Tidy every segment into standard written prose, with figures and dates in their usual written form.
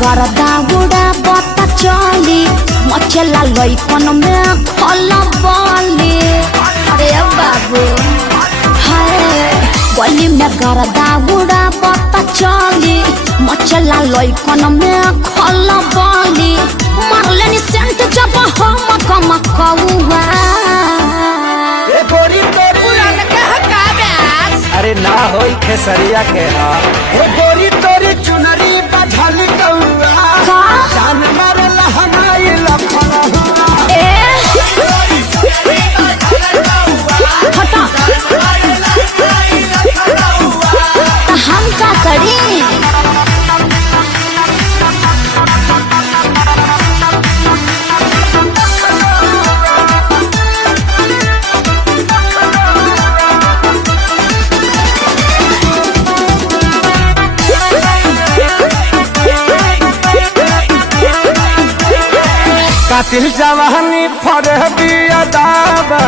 गरदा उड़ा बता चली मचला लइकन में खला बाली। अरे बाबू हाय गली में गरदा उड़ा बता चली मचला लइकन में खला बाली। मारले नि सेंट जब हम कम कौआ ए गोरी तोरी पुरान कह का ब्यास। अरे ना होई खेसरिया के हा ए गोरी तोरी चुनरी बझल कौआ का जान मारल हनाई लखना ए हटा तो हम का करी। कातिल जवानी फरे बिया दाबा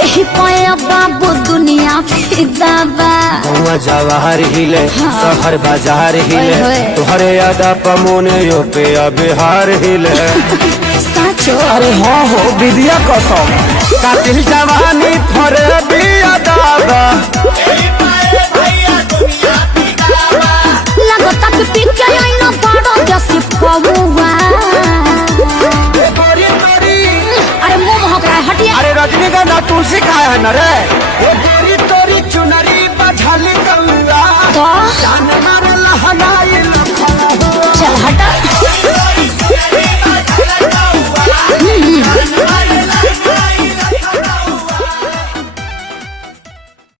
एही पाया बाबू दुनिया फिदा बा। गौवा जवाहर हिले शहर बाजार हिले ओए। तुहरे यादा पमोने यो पे बिहार हिले। साचो अरे हाँ हो विद्या कसम कातिल जवानी फरे बिया दाबा लगता कि पीके आई ना बड़ो जैसी पौवा। अरे मुंह महक रहा है हटिए। अरे रजनीगंधा तुलसी खाया है न रे। ये गोरी तोरी चुनरी बझल कौआ तो जान